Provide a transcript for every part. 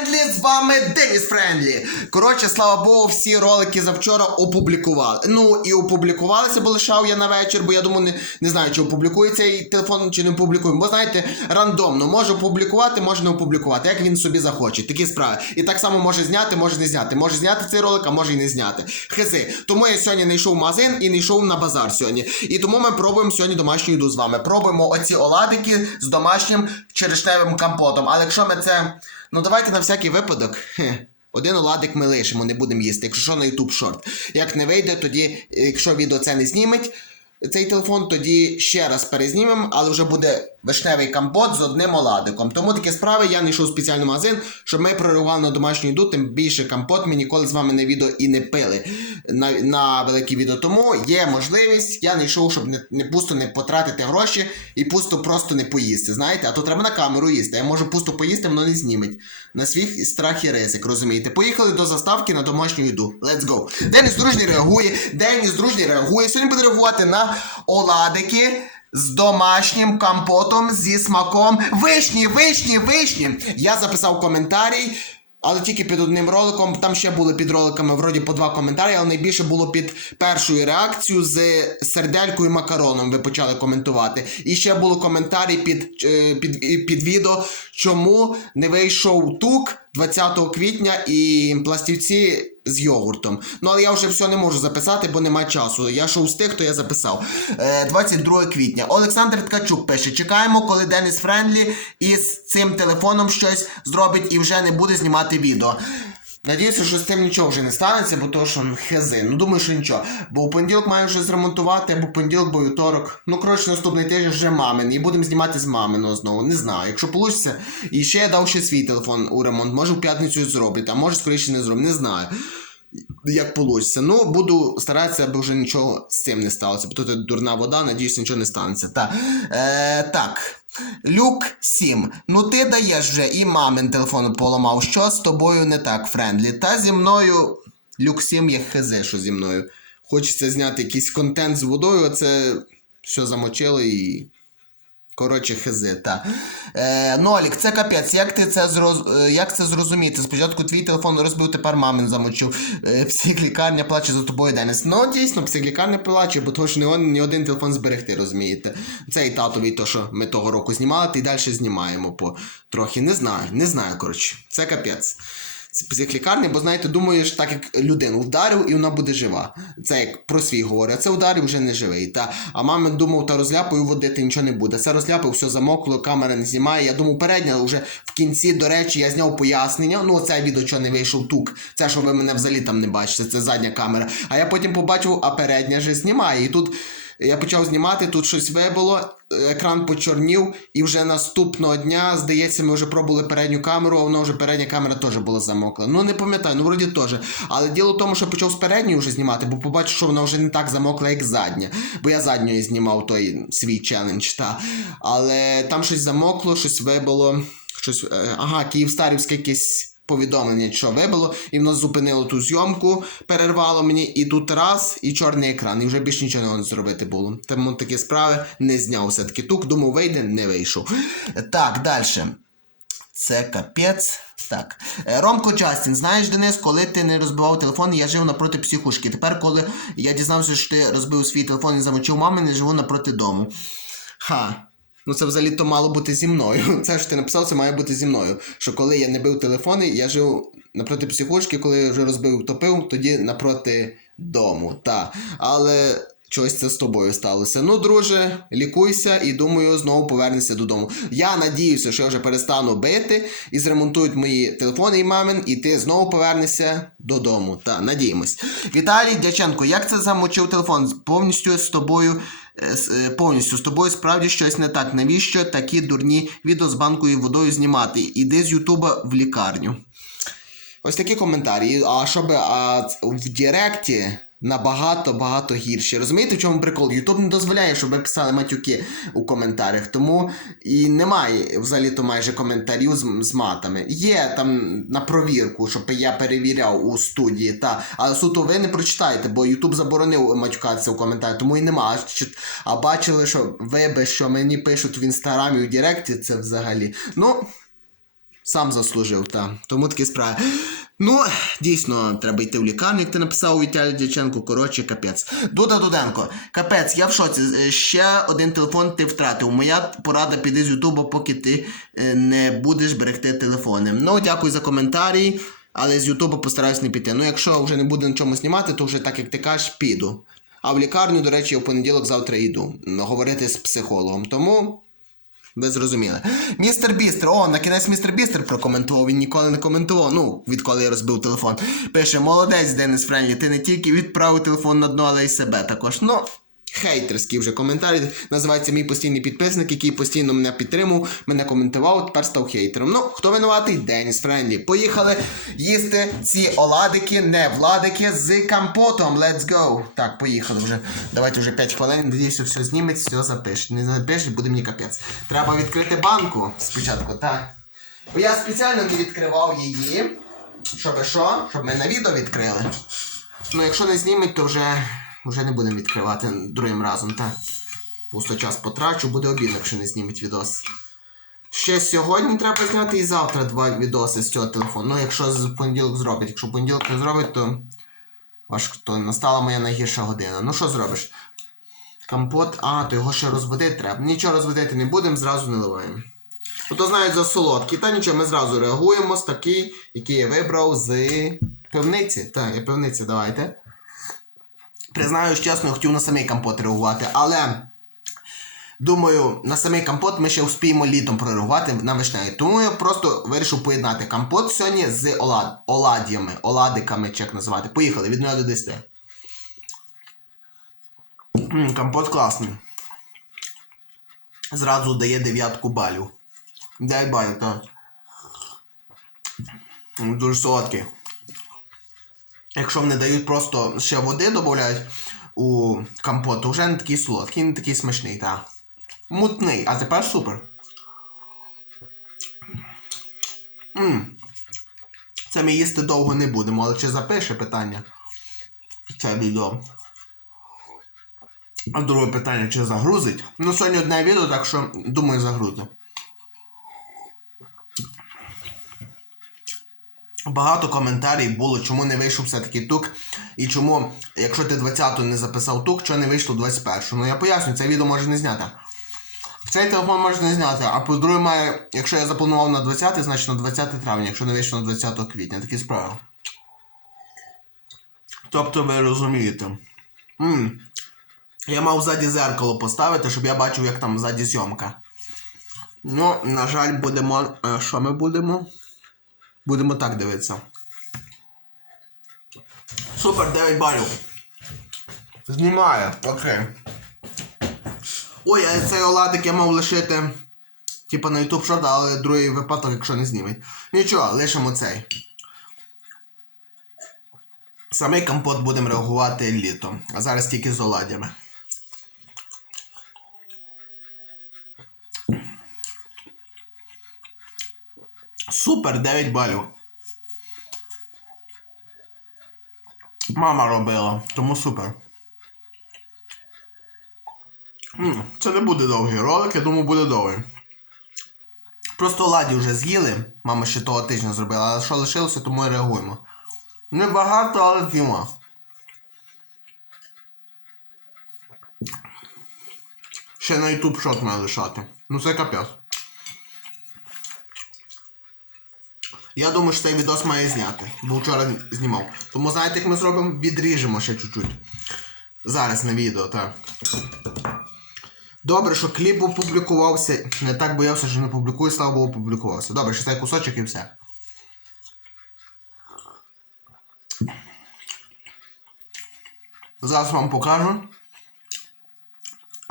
Френдлі, з вами Деніс Френдлі. Коротше, слава Богу, всі ролики завчора опублікували. Ну і опублікувалися, бо лишав я на вечір, бо я думаю, не, не знаю, чи опублікує цей телефон, чи не опублікуємо. Бо знаєте, рандомно може опублікувати, може не опублікувати, як він собі захоче. Такі справи. І так само може зняти, може не зняти. Може зняти цей ролик, а може і не зняти. Хизи. Тому я сьогодні не йшов в магазин і не йшов на базар сьогодні. І тому ми пробуємо сьогодні домашню їду з вами. Пробуємо оці оладики з домашнім черешневим компотом. Але якщо ми це. Ну давайте на всякий випадок. Один оладик ми лишимо, не будемо їсти, якщо що на YouTube шорт. Як не вийде, тоді, якщо відео це не зніметь, цей телефон, тоді ще раз перезнімемо, але вже буде вишневий компот з одним оладиком. Тому такі справи я не йшов в спеціальний магазин, щоб ми проригували на домашню їду, тим більше компот ми ніколи з вами на відео і не пили на, на велике відео. Тому є можливість, я не йшов, щоб не, не пусто не потратити гроші і пусто просто не поїсти. Знаєте, а то треба на камеру їсти. Я можу пусто поїсти, воно не зніметь. На свій страх і ризик, розумієте? Поїхали до заставки на домашню їду. Let's go. Деніс дружній реагує, Деніс дружній реагує. Сьогодні буде реагувати на оладики. З домашнім компотом зі смаком вишні, вишні, вишні. Я записав коментарій, але тільки під одним роликом. Там ще були під роликами вроді по два коментарі, але найбільше було під першою реакцією з серделькою і макароном. Ви почали коментувати. І ще були коментарі під, е, під, під відео, чому не вийшов тук 20 квітня і пластівці з йогуртом. Ну але я вже все не можу записати, бо нема часу. Я що встиг, то я записав. Е, 22 квітня. Олександр Ткачук пише: чекаємо, коли Деніс Френдлі із цим телефоном щось зробить і вже не буде знімати відео. Надіюся, що з тим нічого вже не станеться, бо то що ну, хези. Ну думаю, що нічого. Бо у понеділок маю щось зремонтувати, або понеділок, або вівторок. Ну, коротше, наступний тиждень вже мамин. І будемо знімати з маминого знову. Не знаю. Якщо вийде. І ще я дав ще свій телефон у ремонт. Може в п'ятницю зроблять, а може скоріше не зроблять. Не знаю. Як вийде. Ну, буду старатися, аби вже нічого з цим не сталося. Бо тут дурна вода, надіюсь, нічого не станеться. Так. Е, так. Люк 7. Ну ти даєш вже і мамин телефон поламав. Що з тобою не так, Френдлі? Та зі мною. Люк 7 є хз, що зі мною. Хочеться зняти якийсь контент з водою, а це все замочили і. Коротше, хз, та. Е, Нолік, це капець. Як ти це зроз... е, як це зрозуміти? Спочатку твій телефон розбив, тепер мамин замочив. Е, психлікарня плаче за тобою, Денис. Ну, дійсно, психлікарня плаче, бо того ж не, он- ні один телефон зберегти, розумієте. Це і татовий, то, що ми того року знімали, та й далі знімаємо по трохи. Не знаю, не знаю, коротше. Це капець. Це психлікарня, бо знаєте, думаєш, так як людину вдарив і вона буде жива. Це як про свій говорю, а це вдарив вже не живий. Та, а мама думав, та розляпаю водити нічого не буде. Це розляпав, все замокло, камера не знімає. Я думав, передня вже в кінці, до речі, я зняв пояснення. Ну, оце відео, що не вийшов тук. Це, що ви мене взагалі там не бачите, це задня камера. А я потім побачив, а передня же знімає. І тут. Я почав знімати, тут щось вибило, екран почорнів, і вже наступного дня, здається, ми вже пробували передню камеру, а воно вже передня камера теж була замокла. Ну не пам'ятаю, ну вроді теж. Але діло в тому, що почав з передньої вже знімати, бо побачив, що вона вже не так замокла, як задня. Бо я задньою знімав той свій челендж. Та. Але там щось замокло, щось вибило, щось. е, Ага, Київстарівське якесь повідомлення, що вибило, і воно зупинило ту зйомку, перервало мені, і тут раз, і чорний екран, і вже більше нічого не зробити було. Тому такі справи не зняв все-таки тук, думав, вийде, не вийшов. Так, далі. Це капець. Так. Е, Ромко Джастін, знаєш, Денис, коли ти не розбивав телефон, я жив напроти психушки. Тепер, коли я дізнався, що ти розбив свій телефон і замочив мами, не живу напроти дому. Ха. Ну це взагалі то мало бути зі мною. Це що ти написав, це має бути зі мною. Що коли я не бив телефони, я жив напроти психушки, коли я вже розбив топив, тоді напроти дому. Та. Але чогось це з тобою сталося. Ну, друже, лікуйся і думаю, знову повернешся додому. Я надіюся, що я вже перестану бити і зремонтують мої телефони і мамин, і ти знову повернешся додому. Та, надіємось. Віталій Дяченко, як це замочив телефон? Повністю з тобою. Е, е, Повністю з тобою справді щось не так. Навіщо такі дурні відео з банкою водою знімати? Іди з Ютуба в лікарню. Ось такі коментарі. А щоб а, в Директі набагато багато гірше. Розумієте, в чому прикол? Ютуб не дозволяє, щоб ви писали матюки у коментарях. Тому і немає взагалі-то майже коментарів з, з матами. Є там на провірку, щоб я перевіряв у студії, та, але суто ви не прочитаєте, бо Ютуб заборонив матюкатися у коментарях, тому і нема. А, бачили, що ви що мені пишуть в інстаграмі у Директі, це взагалі. Ну. Сам заслужив, так. Тому такі справи. Ну, дійсно, треба йти в лікарню, як ти написав у Віталій Дяченко. Коротше, капець. Дуда Дуденко, капець, я в шоці. Е, Ще один телефон ти втратив. Моя порада піди з Ютуба, поки ти е, не будеш берегти телефони. Ну, дякую за коментарі, але з Ютуба постараюсь не піти. Ну, якщо вже не буде на чому знімати, то вже так як ти кажеш, піду. А в лікарню, до речі, я в понеділок завтра йду говорити з психологом. Тому. Ви зрозуміли. Містер Бістер, о, на кінець містер Бістер прокоментував, він ніколи не коментував. Ну, відколи я розбив телефон. Пише: молодець, Денис Френлі, ти не тільки відправив телефон на дно, але й себе також. Ну, хейтерський вже коментар. Називається мій постійний підписник, який постійно мене підтримував, мене коментував, тепер став хейтером. Ну, хто винуватий? Деніс Френлі. Поїхали їсти ці оладики, не владики з компотом. Let's go. Так, поїхали вже. Давайте вже 5 хвилин. Надіюся, все зніметь, все запише. Не запише, буде мені капець. Треба відкрити банку спочатку, так. Бо я спеціально не відкривав її. Щоб що? Щоб ми на відео відкрили. Ну, якщо не знімуть, то вже, вже не будемо відкривати другим разом, так. Пусто час потрачу, буде обідно, якщо не знімуть відос. Ще сьогодні треба зняти і завтра два відоси з цього телефону. Ну, якщо з понеділок зроблять. Якщо понеділок не зробить, то важко, то настала моя найгірша година. Ну що зробиш? Компот, а, то його ще розводити треба. Нічого розводити не будемо, зразу наливаємо. Ото знають за солодкий, та нічого, ми зразу реагуємо з такий, який я вибрав з пивниці. Так, я пивниці, давайте. Признаюсь чесно, я хотів на самий компот реагувати, але думаю, на самий компот ми ще успіємо літом прореагувати на вишневий. Тому я просто вирішив поєднати компот сьогодні з олад... олад'ями, оладиками, чи як називати. Поїхали від 0 до 10. М, компот класний. Зразу дає дев'ятку балів. 9 балів, так. Дуже солодкий. Якщо вони дають просто ще води додають у компот, то вже не такий солодкий, не такий смачний, так. Мутний, а тепер супер. М. Це ми їсти довго не будемо, але чи запише питання? Це відео. А друге питання, чи загрузить? Ну, сьогодні одне відео, так що думаю, загрузить. Багато коментарів було, чому не вийшов все-таки тук. І чому, якщо ти 20-ту не записав тук, що не вийшло 21-ту. Ну я поясню, це відео може не зняти. Цей телефон може не зняти, а по-друге, має, якщо я запланував на 20, значить на 20 травня, якщо не вийшло на 20 квітня, такі справи. Тобто ви розумієте. м Я мав ззаді зеркало поставити, щоб я бачив, як там ззаді зйомка. Ну, на жаль, будемо. е, Що ми будемо? Будемо так дивитися. Супер, 9 балів. Знімає, окей. Ой, а цей оладик я мав лишити. Типа на YouTube шорт, але другий випадок, якщо не зніметь. Нічого, лишимо цей. Самий компот будемо реагувати літом. А зараз тільки з оладями. Супер, 9 балів. Мама робила, тому супер. Це не буде довгий ролик, я думаю, буде довгий. Просто ладі вже з'їли. Мама ще того тижня зробила, але що лишилося, тому і реагуємо. Небагато, але з'їмо. Ще на YouTube шот має лишати. Ну це капець. Я думаю, що цей відос має зняти, бо вчора знімав. Тому знаєте, як ми зробимо? Відріжемо ще чуть-чуть. Зараз на відео, так. Добре, що кліп опублікувався. Не так боявся, що не публікую, слава Богу, опублікувався. Добре, ще цей кусочок і все. Зараз вам покажу.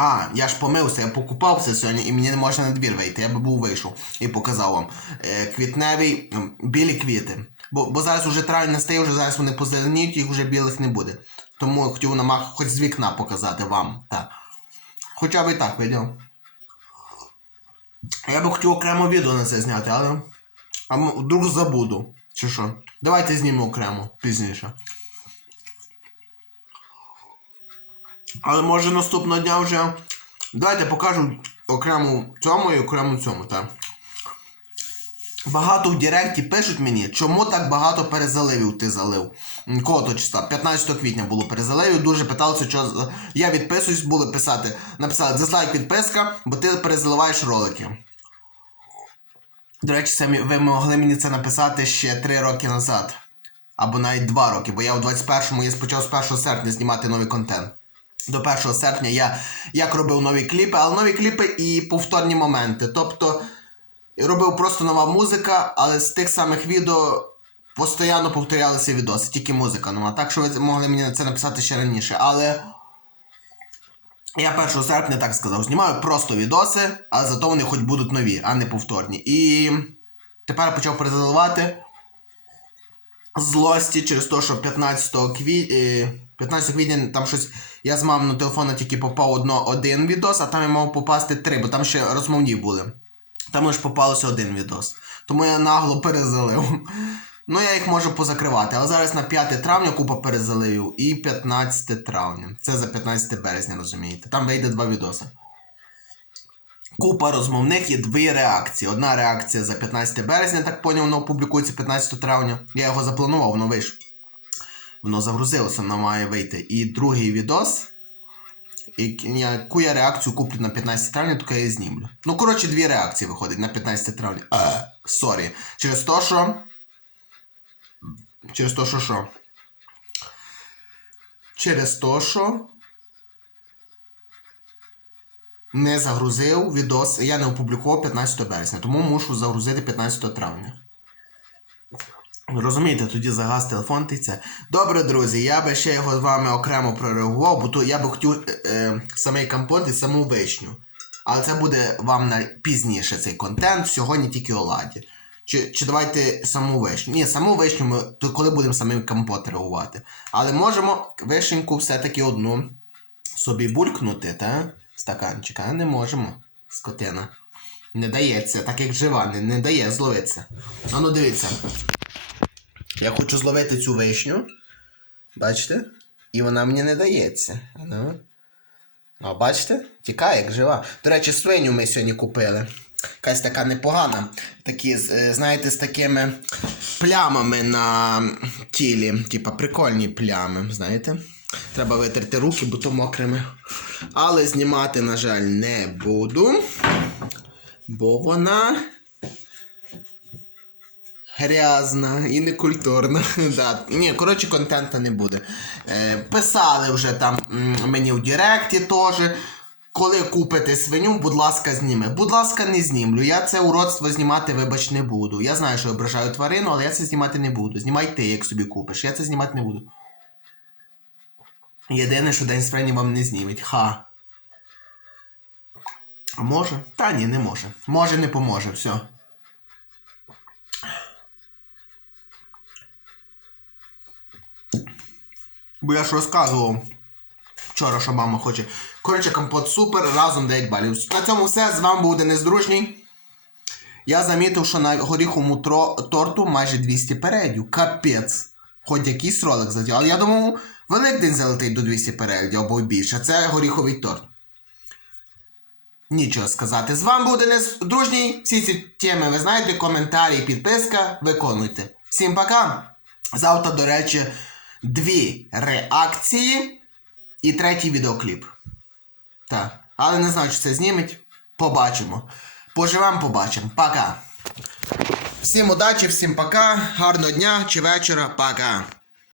А, я ж помився, я покупався сьогодні і мені не можна на двір вийти. Я би був вийшов і показав вам. Е, квітневий, м, білі квіти. Бо, бо зараз уже травень настає, вже зараз вони позеленіють, їх вже білих не буде. Тому я хотів намаг хоч з вікна показати вам. Так. Хоча б і так видів. Я би хотів окремо відео на це зняти, але. А вдруг забуду. Чи що? Давайте знімемо окремо пізніше. Але може наступного дня вже. Давайте покажу окремо цьому і окремо цьому, так. Багато в Директі пишуть мені, чому так багато перезаливів ти залив. Кого то числа? 15 квітня було перезаливів. Дуже питалися, що я відписуюсь, були писати. Написали дизлайк підписка, бо ти перезаливаєш ролики. До речі, це мі- ви могли мені це написати ще 3 роки назад. Або навіть 2 роки, бо я у 21-му я почав з 1 серпня знімати новий контент. До 1 серпня я як робив нові кліпи, але нові кліпи і повторні моменти. Тобто робив просто нова музика, але з тих самих відео постійно повторялися відоси, тільки музика нова. Так що ви могли мені на це написати ще раніше. Але я 1 серпня так сказав: знімаю просто відоси, але зато вони хоч будуть нові, а не повторні. І тепер почав перезаливати злості через те, що 15 квітня. 15 квітня там щось. Я з маминого телефону тільки попав одно, один відос, а там я мав попасти три, бо там ще розмовні були. Там лише попалося один відос. Тому я нагло перезалив. Ну, я їх можу позакривати. Але зараз на 5 травня купа перезаливів і 15 травня. Це за 15 березня, розумієте. Там вийде два відоси. Купа розмовних є дві реакції. Одна реакція за 15 березня, так поняв, воно публікується 15 травня. Я його запланував, воно вийшло. Воно загрузилося, воно має вийти. І другий відос. Яку я реакцію куплю на 15 травня, то я і знімлю. Ну, коротше, дві реакції виходить на 15 травня. Е, Сорі. Через то, що. Через то, що що? Через то, що. Не загрузив відос, я не опублікував 15 березня, тому мушу загрузити 15 травня. Розумієте, тоді загаз телефон ти це. Добре, друзі, я би ще його з вами окремо прореагував, бо то я би хотів е, е, самий компот і саму вишню. Але це буде вам на пізніше цей контент, сьогодні тільки оладі. Чи, чи давайте саму вишню? Ні, саму вишню ми то коли будемо самим компот реагувати. Але можемо вишеньку все-таки одну собі булькнути, та? Стаканчика, а не можемо. Скотина. Не дається, так як жива, не, не дає зловитися. А ну дивіться. Я хочу зловити цю вишню. Бачите? І вона мені не дається. Ну. А бачите? Тікає, як жива. До речі, свиню ми сьогодні купили. Якась така непогана. Такі, е, знаєте, з такими плямами на тілі. Типа прикольні плями, знаєте? Треба витерти руки, бо то мокрими. Але знімати, на жаль, не буду. Бо вона грязна і некультурна. да. Ні, коротше, контента не буде. Е, писали вже там мені в Директі теж. Коли купите свиню, будь ласка, зніми. Будь ласка, не знімлю. Я це уродство знімати, вибач, не буду. Я знаю, що ображаю тварину, але я це знімати не буду. Знімай ти, як собі купиш. Я це знімати не буду. Єдине, що день свині вам не зніметь. Ха. А може? Та ні, не може. Може, не поможе, все. Бо я ж розказував вчора, що мама хоче. Коротше, компот супер, разом 9 балів. На цьому все. З вами був Денис Дружній. Я замітив, що на горіховому тро- торту майже 200 переглядів. Капець. Хоч якийсь ролик залетів. Але я думав, Великдень залетить до 200 переглядів або більше. Це горіховий торт. Нічого сказати. З вами був Денис Дружній. Всі ці теми ви знаєте, коментарі, підписка. Виконуйте. Всім пока. Завтра, до речі, дві реакції і третій відеокліп. Так. Але не знаю, чи це зніметь. Побачимо. Поживемо, побачимо. Пока. Всім удачі, всім пока. Гарного дня чи вечора. Пока.